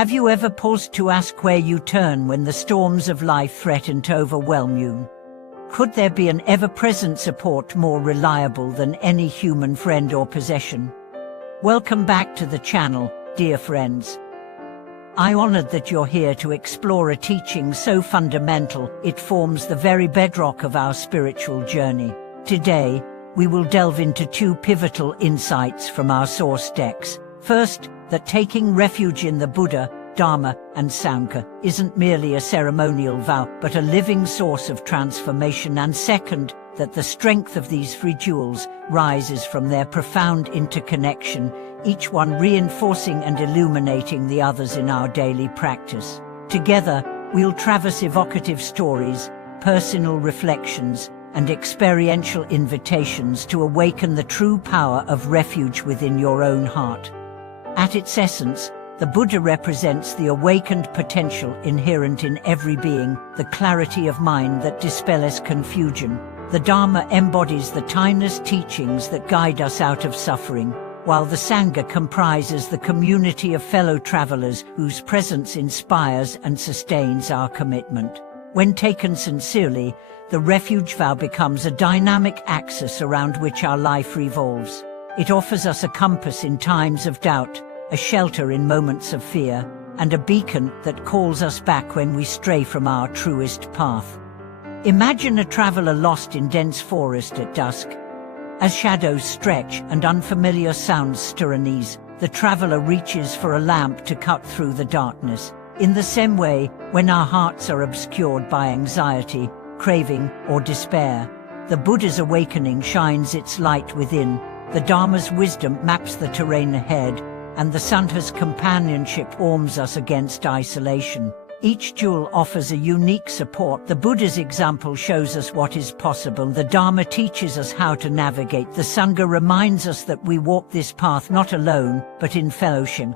Have you ever paused to ask where you turn when the storms of life threaten to overwhelm you? Could there be an ever-present support more reliable than any human friend or possession? Welcome back to the channel, dear friends. I'm honored that you're here to explore a teaching so fundamental it forms the very bedrock of our spiritual journey. Today, we will delve into two pivotal insights from our source texts. First, that taking refuge in the Buddha, Dharma, and Sangha isn't merely a ceremonial vow, but a living source of transformation. And second, that the strength of these three jewels rises from their profound interconnection, each one reinforcing and illuminating the others in our daily practice. Together, we'll traverse evocative stories, personal reflections, and experiential invitations to awaken the true power of refuge within your own heart. At its essence, the Buddha represents the awakened potential inherent in every being, the clarity of mind that dispels confusion. The Dharma embodies the timeless teachings that guide us out of suffering, while the Sangha comprises the community of fellow travelers whose presence inspires and sustains our commitment. When taken sincerely, the refuge vow becomes a dynamic axis around which our life revolves. It offers us a compass in times of doubt, a shelter in moments of fear, and a beacon that calls us back when we stray from our truest path. Imagine a traveler lost in dense forest at dusk. As shadows stretch and unfamiliar sounds stir unease, the traveler reaches for a lamp to cut through the darkness. In the same way, when our hearts are obscured by anxiety, craving, or despair, the Buddha's awakening shines its light within. The Dharma's wisdom maps the terrain ahead, and the Sangha's companionship warms us against isolation. Each jewel offers a unique support. The Buddha's example shows us what is possible. The Dharma teaches us how to navigate. The Sangha reminds us that we walk this path not alone, but in fellowship.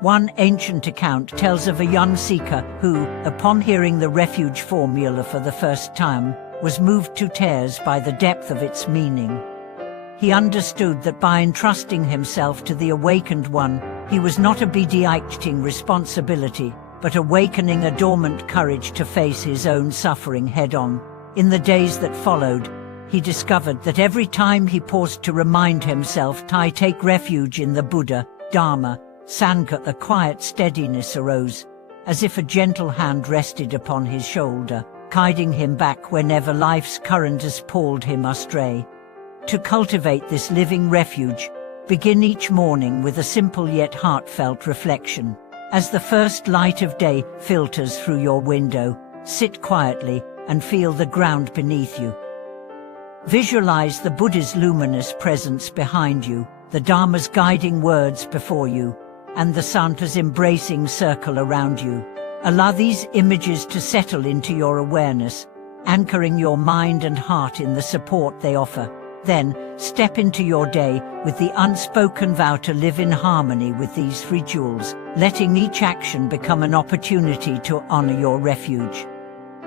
One ancient account tells of a young seeker who, upon hearing the refuge formula for the first time, was moved to tears by the depth of its meaning. He understood that by entrusting himself to the awakened one, he was not abdicating responsibility, but awakening a dormant courage to face his own suffering head-on. In the days that followed, he discovered that every time he paused to remind himself to take refuge in the Buddha, Dharma, Sangha, a quiet steadiness arose, as if a gentle hand rested upon his shoulder, guiding him back whenever life's currents pulled him astray. To cultivate this living refuge, begin each morning with a simple yet heartfelt reflection. As the first light of day filters through your window, sit quietly and feel the ground beneath you. Visualize the Buddha's luminous presence behind you, the Dharma's guiding words before you, and the Sangha's embracing circle around you. Allow these images to settle into your awareness, anchoring your mind and heart in the support they offer. Then, step into your day with the unspoken vow to live in harmony with these three jewels, letting each action become an opportunity to honor your refuge.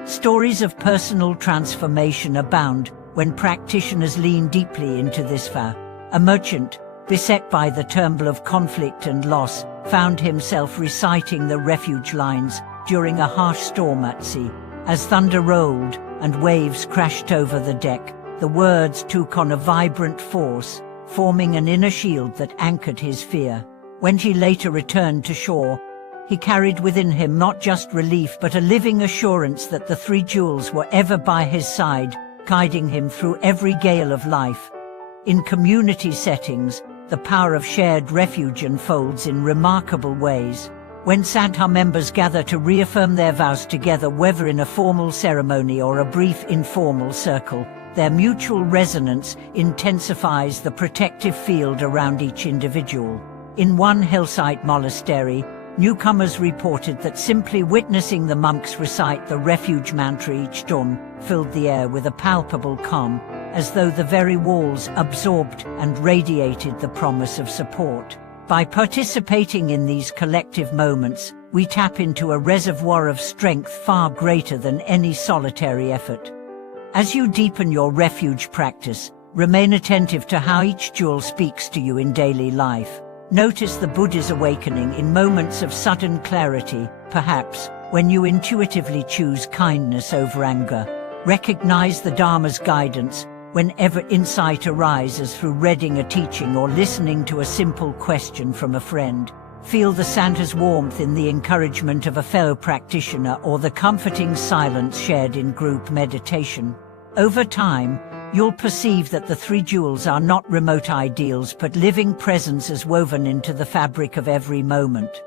Stories of personal transformation abound when practitioners lean deeply into this vow. A merchant, beset by the turmoil of conflict and loss, found himself reciting the refuge lines during a harsh storm at sea. As thunder rolled and waves crashed over the deck, the words took on a vibrant force, forming an inner shield that anchored his fear. When he later returned to shore, he carried within him not just relief but a living assurance that the three jewels were ever by his side, guiding him through every gale of life. In community settings, the power of shared refuge unfolds in remarkable ways. When Sangha members gather to reaffirm their vows together, whether in a formal ceremony or a brief informal circle, their mutual resonance intensifies the protective field around each individual. In one hillside monastery, newcomers reported that simply witnessing the monks recite the refuge mantra each dawn filled the air with a palpable calm, as though the very walls absorbed and radiated the promise of support. By participating in these collective moments, we tap into a reservoir of strength far greater than any solitary effort. As you deepen your refuge practice, remain attentive to how each jewel speaks to you in daily life. Notice the Buddha's awakening in moments of sudden clarity, perhaps when you intuitively choose kindness over anger. Recognize the Dharma's guidance whenever insight arises through reading a teaching or listening to a simple question from a friend. Feel the Santa's warmth in the encouragement of a fellow practitioner or the comforting silence shared in group meditation. Over time, you'll perceive that the three jewels are not remote ideals but living presences woven into the fabric of every moment.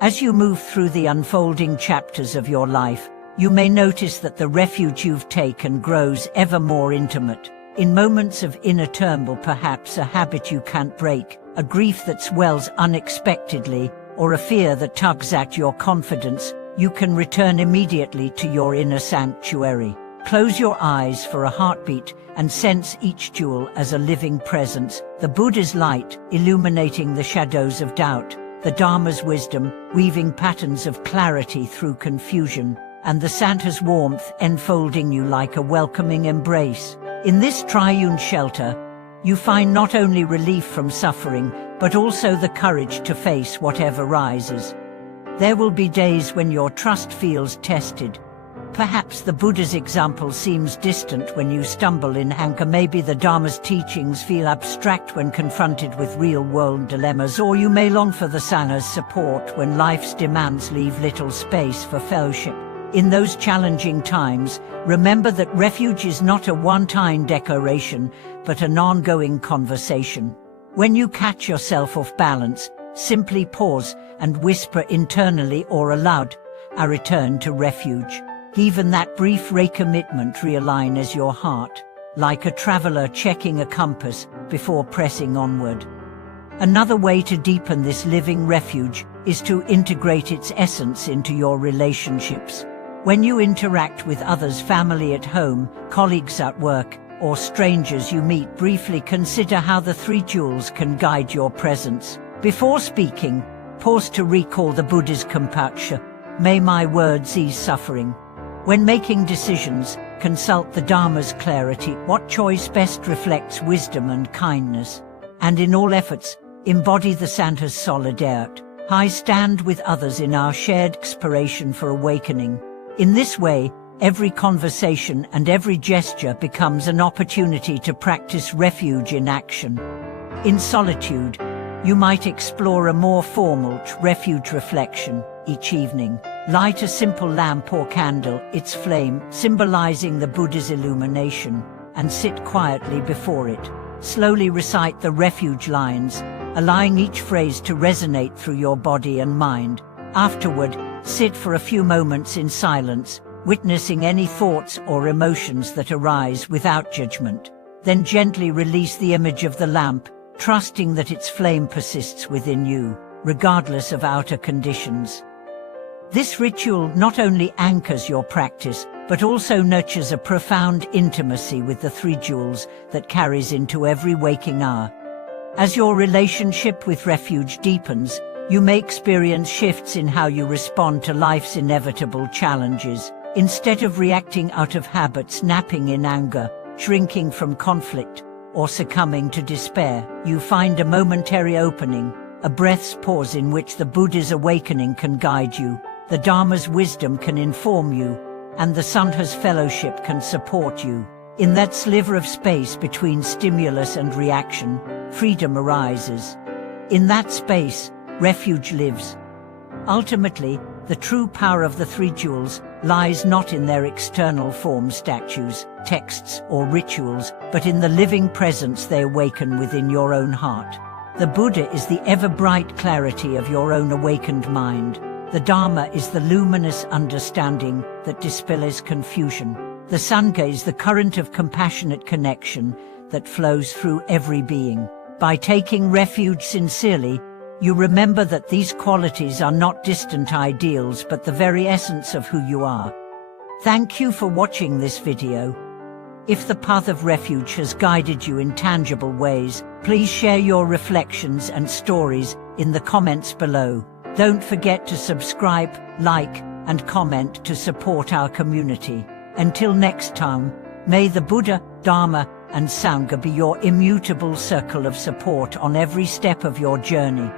As you move through the unfolding chapters of your life, you may notice that the refuge you've taken grows ever more intimate. In moments of inner turmoil, perhaps a habit you can't break, a grief that swells unexpectedly, or a fear that tugs at your confidence, you can return immediately to your inner sanctuary. Close your eyes for a heartbeat and sense each jewel as a living presence, the Buddha's light illuminating the shadows of doubt, the Dharma's wisdom weaving patterns of clarity through confusion, and the Santa's warmth enfolding you like a welcoming embrace. In this triune shelter, you find not only relief from suffering, but also the courage to face whatever rises. There will be days when your trust feels tested. Perhaps the Buddha's example seems distant when you stumble in anger. Maybe the Dharma's teachings feel abstract when confronted with real-world dilemmas, or you may long for the Santa's support when life's demands leave little space for fellowship. In those challenging times, remember that refuge is not a one-time declaration, but an ongoing conversation. When you catch yourself off balance, simply pause and whisper internally or aloud, "I return to refuge." Even that brief recommitment realigns your heart, like a traveler checking a compass before pressing onward. Another way to deepen this living refuge is to integrate its essence into your relationships. When you interact with others, family at home, colleagues at work, or strangers you meet, briefly consider how the three jewels can guide your presence. Before speaking, pause to recall the Buddha's compassion. May my words ease suffering. When making decisions, consult the Dharma's clarity. What choice best reflects wisdom and kindness? And in all efforts, embody the Santa's solidarity. I stand with others in our shared aspiration for awakening. In this way, every conversation and every gesture becomes an opportunity to practice refuge in action. In solitude, you might explore a more formal refuge reflection. Each evening, light a simple lamp or candle, its flame symbolizing the Buddha's illumination, and sit quietly before it. Slowly recite the refuge lines, allowing each phrase to resonate through your body and mind. Afterward, sit for a few moments in silence, witnessing any thoughts or emotions that arise without judgment. Then gently release the image of the lamp, trusting that its flame persists within you, regardless of outer conditions. This ritual not only anchors your practice, but also nurtures a profound intimacy with the three jewels that carries into every waking hour. As your relationship with refuge deepens, you may experience shifts in how you respond to life's inevitable challenges. Instead of reacting out of habit, snapping in anger, shrinking from conflict, or succumbing to despair, you find a momentary opening, a breath's pause in which the Buddha's awakening can guide you, the Dharma's wisdom can inform you, and the Santa's fellowship can support you. In that sliver of space between stimulus and reaction, freedom arises. In that space, refuge lives. Ultimately, the true power of the three jewels lies not in their external form, statues, texts, or rituals, but in the living presence they awaken within your own heart. The Buddha is the ever-bright clarity of your own awakened mind. The Dharma is the luminous understanding that dispels confusion. The Sangha is the current of compassionate connection that flows through every being. By taking refuge sincerely, you remember that these qualities are not distant ideals but the very essence of who you are. Thank you for watching this video. If the path of refuge has guided you in tangible ways, please share your reflections and stories in the comments below. Don't forget to subscribe, like, and comment to support our community. Until next time, may the Buddha, Dharma, and Sangha be your immutable circle of support on every step of your journey.